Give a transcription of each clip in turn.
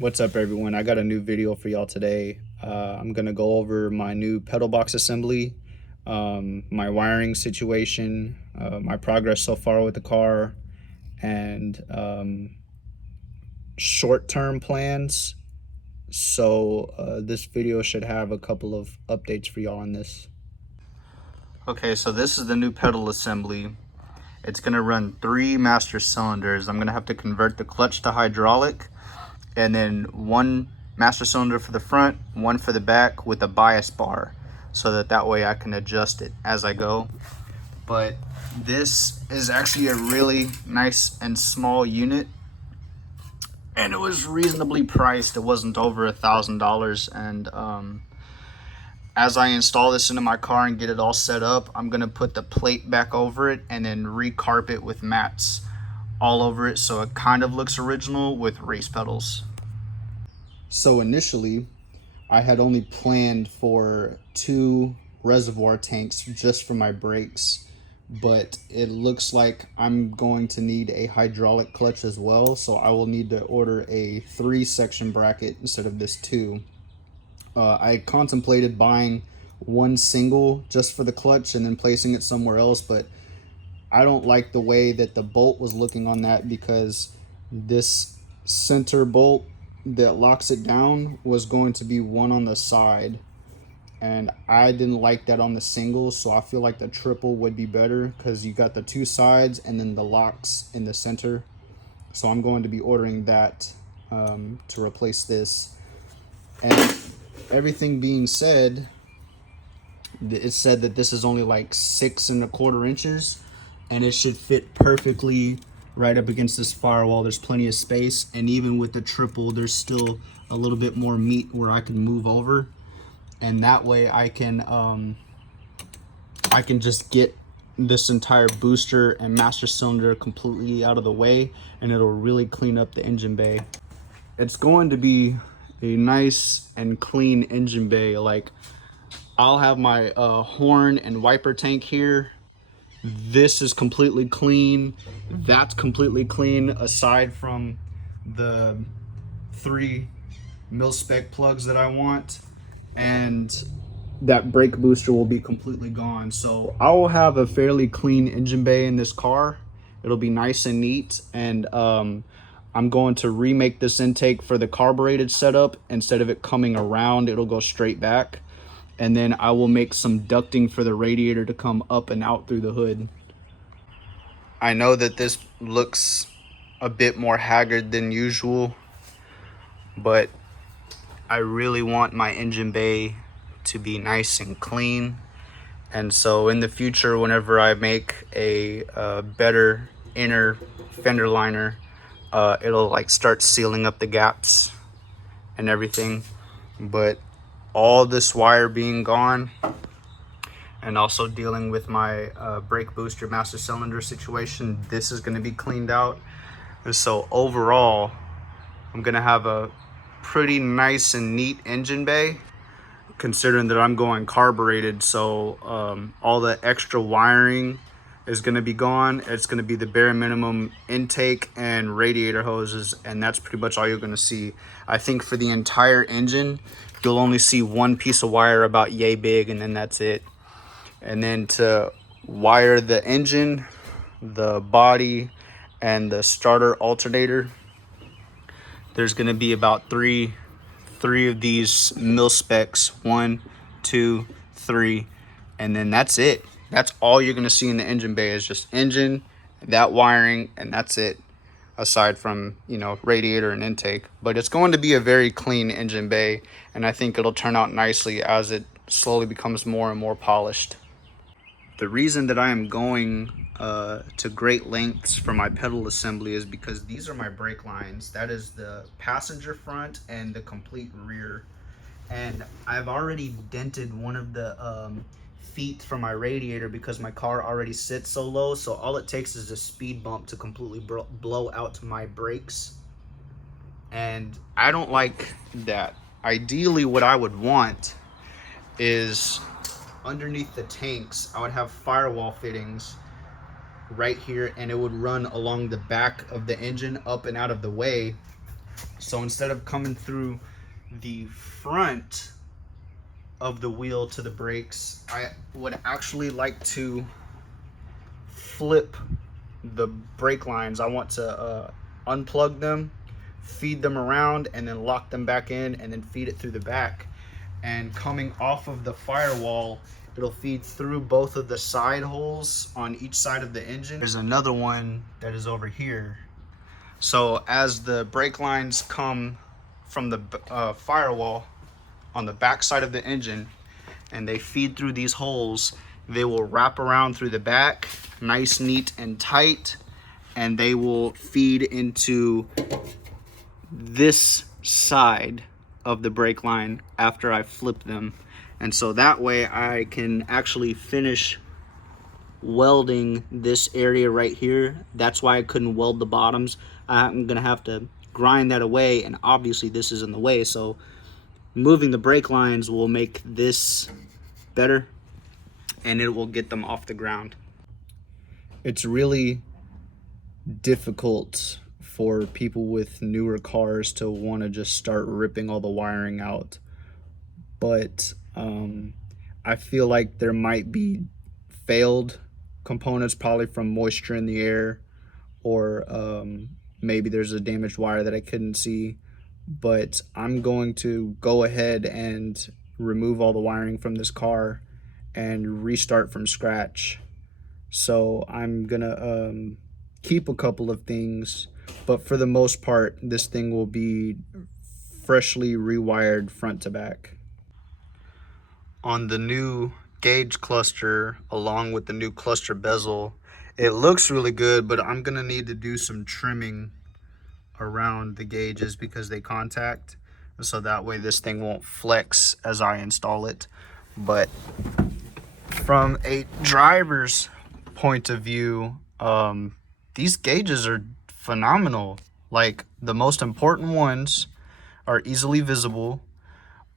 What's up, everyone? I got a new video for y'all today. I'm gonna go over my new pedal box assembly, my wiring situation, my progress so far with the car, and short-term plans. So this video should have a couple of updates for y'all on this. Okay, so this is the new pedal assembly. It's gonna run 3 master cylinders. I'm gonna have to convert the clutch to hydraulic, and then 1 master cylinder for the front, 1 for the back with a bias bar, so that way I can adjust it as I go. But this is actually a really nice and small unit, and it was reasonably priced. It wasn't over $1,000. And as I install this into my car and get it all set up, I'm gonna put the plate back over it and then recarp it with mats all over it, so it kind of looks original with race pedals. So initially, I had only planned for 2 reservoir tanks just for my brakes, but it looks like I'm going to need a hydraulic clutch as well, so I will need to order a 3-section bracket instead of this 2. I contemplated buying 1 single just for the clutch and then placing it somewhere else, but I don't like the way that the bolt was looking on that, because this center bolt that locks it down was going to be one on the side, and I didn't like that on the single, so I feel like the triple would be better because you got the 2 sides and then the locks in the center. So I'm going to be ordering that to replace this. And everything being said, it said that this is only like 6¼ inches, and it should fit perfectly right up against this firewall. There's plenty of space, and even with the triple, there's still a little bit more meat where I can move over, and that way I can just get this entire booster and master cylinder completely out of the way, and it'll really clean up the engine bay. It's going to be a nice and clean engine bay. Like, I'll have my horn and wiper tank here. This is completely clean. That's completely clean, aside from the 3 mil-spec plugs that I want. And that brake booster will be completely gone. So I will have a fairly clean engine bay in this car. It'll be nice and neat. And I'm going to remake this intake for the carbureted setup. Instead of it coming around, it'll go straight back. And then I will make some ducting for the radiator to come up and out through the hood. I know that this looks a bit more haggard than usual, but I really want my engine bay to be nice and clean. And so in the future, whenever I make a better inner fender liner, it'll like start sealing up the gaps and everything. But all this wire being gone, and also dealing with my brake booster master cylinder situation, this is going to be cleaned out. And so overall, I'm going to have a pretty nice and neat engine bay, considering that I'm going carbureted. So all the extra wiring is going to be gone. It's going to be the bare minimum intake and radiator hoses, and that's pretty much all you're going to see. I think for the entire engine, you'll only see 1 piece of wire about yay big, and then that's it. And then to wire the engine, the body, and the starter alternator, there's going to be about three of these mil specs. 1, 2, 3, and then that's it. That's all you're going to see in the engine bay, is just engine, that wiring, and that's it, aside from, you know, radiator and intake. But it's going to be a very clean engine bay, and I think it'll turn out nicely as it slowly becomes more and more polished. The reason that I am going to great lengths for my pedal assembly is because these are my brake lines. That is the passenger front and the complete rear. And I've already dented one of the feet for my radiator because my car already sits so low. So all it takes is a speed bump to completely blow out my brakes. And I don't like that. Ideally, what I would want is underneath the tanks, I would have firewall fittings right here, and it would run along the back of the engine up and out of the way, So instead of coming through the front of the wheel to the brakes, I would actually like to flip the brake lines. I want to unplug them, feed them around, and then lock them back in, and then feed it through the back. And coming off of the firewall, it'll feed through both of the side holes on each side of the engine. There's another one that is over here. So as the brake lines come from the firewall on the back side of the engine and they feed through these holes, they will wrap around through the back, nice, neat, and tight, and they will feed into this side of the brake line after I flip them. And so that way I can actually finish welding this area right here. That's why I couldn't weld the bottoms. I'm gonna have to grind that away, and obviously this is in the way, so moving the brake lines will make this better and it will get them off the ground. It's really difficult for people with newer cars to want to just start ripping all the wiring out, but I feel like there might be failed components, probably from moisture in the air, or maybe there's a damaged wire that I couldn't see. But I'm going to go ahead and remove all the wiring from this car and restart from scratch. So I'm gonna keep a couple of things, but for the most part this thing will be freshly rewired front to back. On the new gauge cluster, along with the new cluster bezel, it looks really good, but I'm gonna need to do some trimming around the gauges because they contact, so that way this thing won't flex as I install it. But from a driver's point of view, these gauges are phenomenal. Like, the most important ones are easily visible.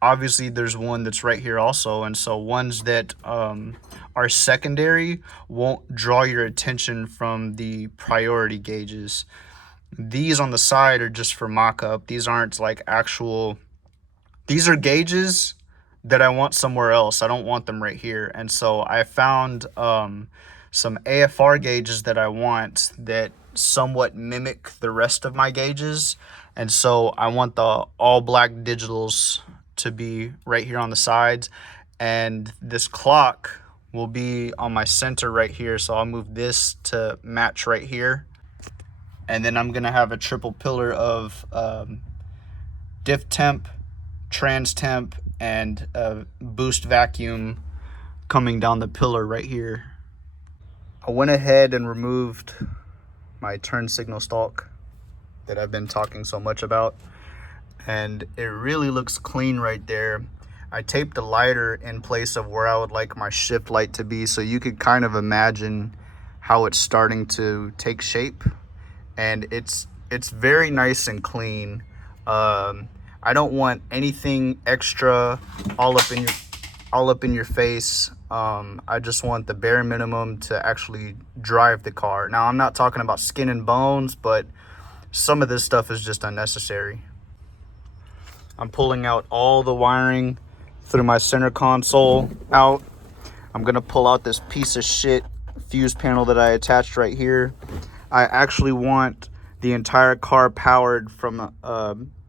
Obviously there's one that's right here also, and so ones that are secondary won't draw your attention from the priority gauges. These on the side are just for mock-up. These aren't like actual, these are gauges that I want somewhere else. I don't want them right here. And so I found some AFR gauges that I want that somewhat mimic the rest of my gauges. And so I want the all black digitals to be right here on the sides, and this clock will be on my center right here. So I'll move this to match right here. And then I'm gonna have a triple pillar of diff temp, trans temp, and boost vacuum coming down the pillar right here. I went ahead and removed my turn signal stalk that I've been talking so much about, and it really looks clean right there. I taped a lighter in place of where I would like my shift light to be, so you could kind of imagine how it's starting to take shape. And it's very nice and clean. I don't want anything extra all up in your face. I just want the bare minimum to actually drive the car. Now, I'm not talking about skin and bones, but some of this stuff is just unnecessary. I'm pulling out all the wiring through my center console out. I'm gonna pull out this piece of shit fuse panel that I attached right here. I actually want the entire car powered from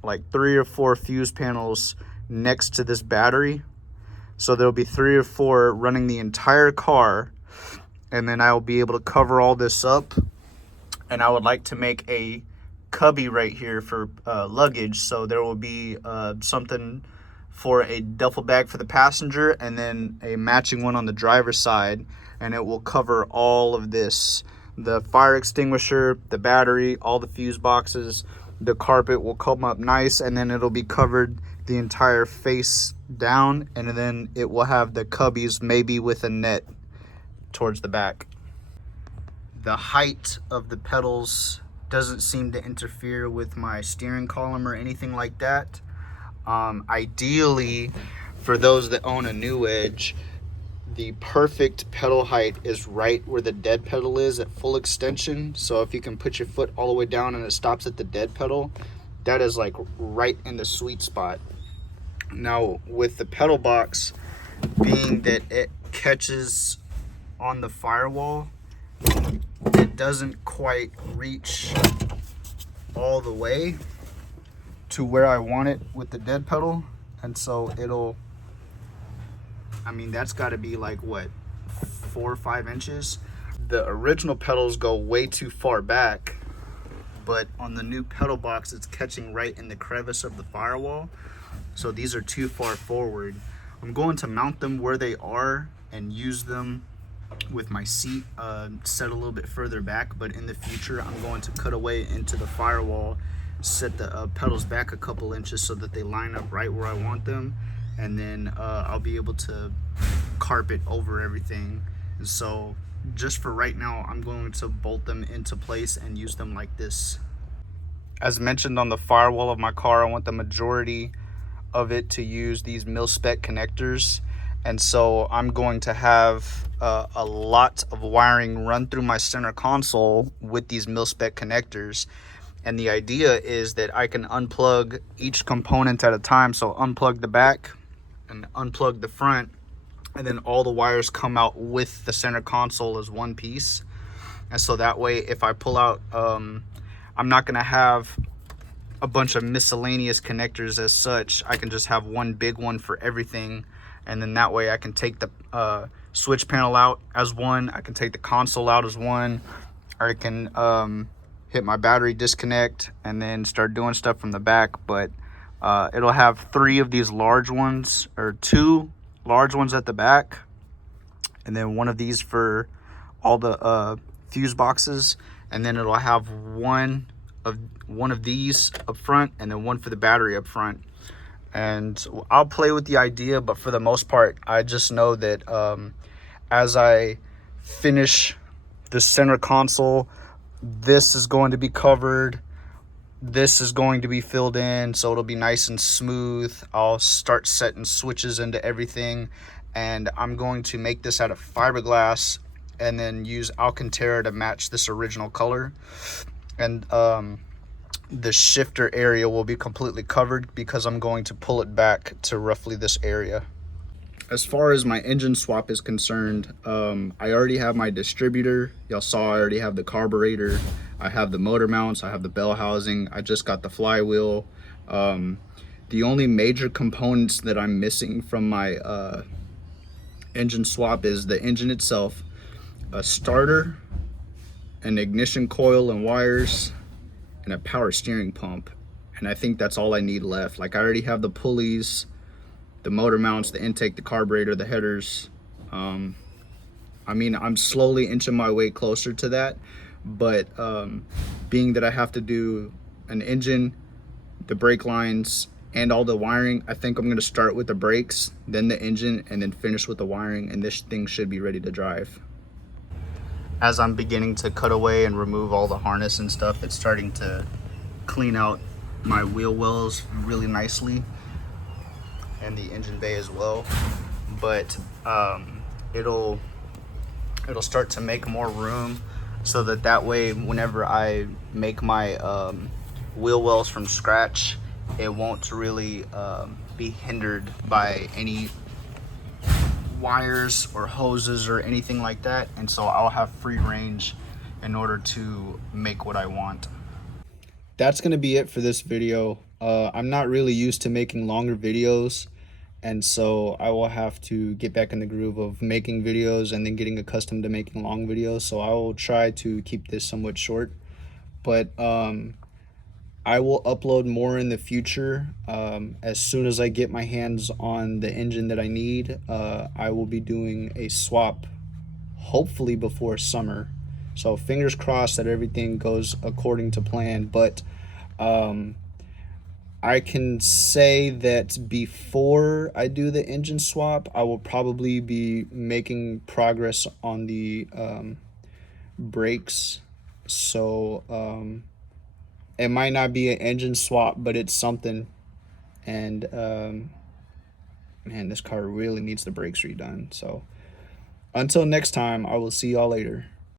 like 3 or 4 fuse panels next to this battery. So there'll be 3 or 4 running the entire car, and then I'll be able to cover all this up. And I would like to make a cubby right here for luggage. So there will be something for a duffel bag for the passenger, and then a matching one on the driver's side, and it will cover all of this. The fire extinguisher, the battery, all the fuse boxes, the carpet will come up nice, and then it'll be covered the entire face down, and then it will have the cubbies maybe with a net towards the back. The height of the pedals doesn't seem to interfere with my steering column or anything like that. Ideally, for those that own a new Edge, the perfect pedal height is right where the dead pedal is at full extension. So if you can put your foot all the way down and it stops at the dead pedal, that is like right in the sweet spot. Now with the pedal box, being that it catches on the firewall, it doesn't quite reach all the way to where I want it with the dead pedal. And so it'll, I mean, that's got to be like what, 4 or 5 inches. The original pedals go way too far back, but on the new pedal box, it's catching right in the crevice of the firewall. So these are too far forward. I'm going to mount them where they are and use them with my seat set a little bit further back, but in the future I'm going to cut away into the firewall, set the pedals back a couple inches so that they line up right where I want them, and then I'll be able to carpet over everything. And so just for right now, I'm going to bolt them into place and use them like this. As mentioned on the firewall of my car, I want the majority of it to use these mil-spec connectors, and so I'm going to have a lot of wiring run through my center console with these mil-spec connectors. And the idea is that I can unplug each component at a time. So unplug the back and unplug the front, and then all the wires come out with the center console as one piece. And so that way, if I pull out, I'm not gonna have a bunch of miscellaneous connectors as such. I can just have one big one for everything, and then that way I can take the switch panel out as one, I can take the console out as one, or I can hit my battery disconnect and then start doing stuff from the back. But it'll have 3 of these large ones, or 2 large ones at the back, and then one of these for all the fuse boxes, and then it'll have one of these up front, and then one for the battery up front. And I'll play with the idea, but for the most part, I just know that as I finish the center console, this is going to be covered, this is going to be filled in, so it'll be nice and smooth. I'll start setting switches into everything, and I'm going to make this out of fiberglass and then use Alcantara to match this original color. And the shifter area will be completely covered because I'm going to pull it back to roughly this area. As far as my engine swap is concerned, I already have my distributor. Y'all saw I already have the carburetor. I have the motor mounts. I have the bell housing. I just got the flywheel. The only major components that I'm missing from my engine swap is the engine itself, a starter, an ignition coil and wires, and a power steering pump. And I think that's all I need left. Like, I already have the pulleys, the motor mounts, the intake, the carburetor, the headers. I mean, I'm slowly inching my way closer to that, but being that I have to do an engine, the brake lines, and all the wiring, I think I'm going to start with the brakes, then the engine, and then finish with the wiring, and this thing should be ready to drive. As I'm beginning to cut away and remove all the harness and stuff, it's starting to clean out my wheel wells really nicely, and the engine bay as well. But it'll start to make more room, so that way whenever I make my wheel wells from scratch, it won't really be hindered by any wires or hoses or anything like that. And so I'll have free range in order to make what I want. That's going to be it for this video. I'm not really used to making longer videos, and so I will have to get back in the groove of making videos and then getting accustomed to making long videos. So I will try to keep this somewhat short, but I will upload more in the future. As soon as I get my hands on the engine that I need, I will be doing a swap, hopefully before summer. So fingers crossed that everything goes according to plan. But I can say that before I do the engine swap, I will probably be making progress on the brakes. So it might not be an engine swap, but it's something. And man, this car really needs the brakes redone. So until next time, I will see y'all later.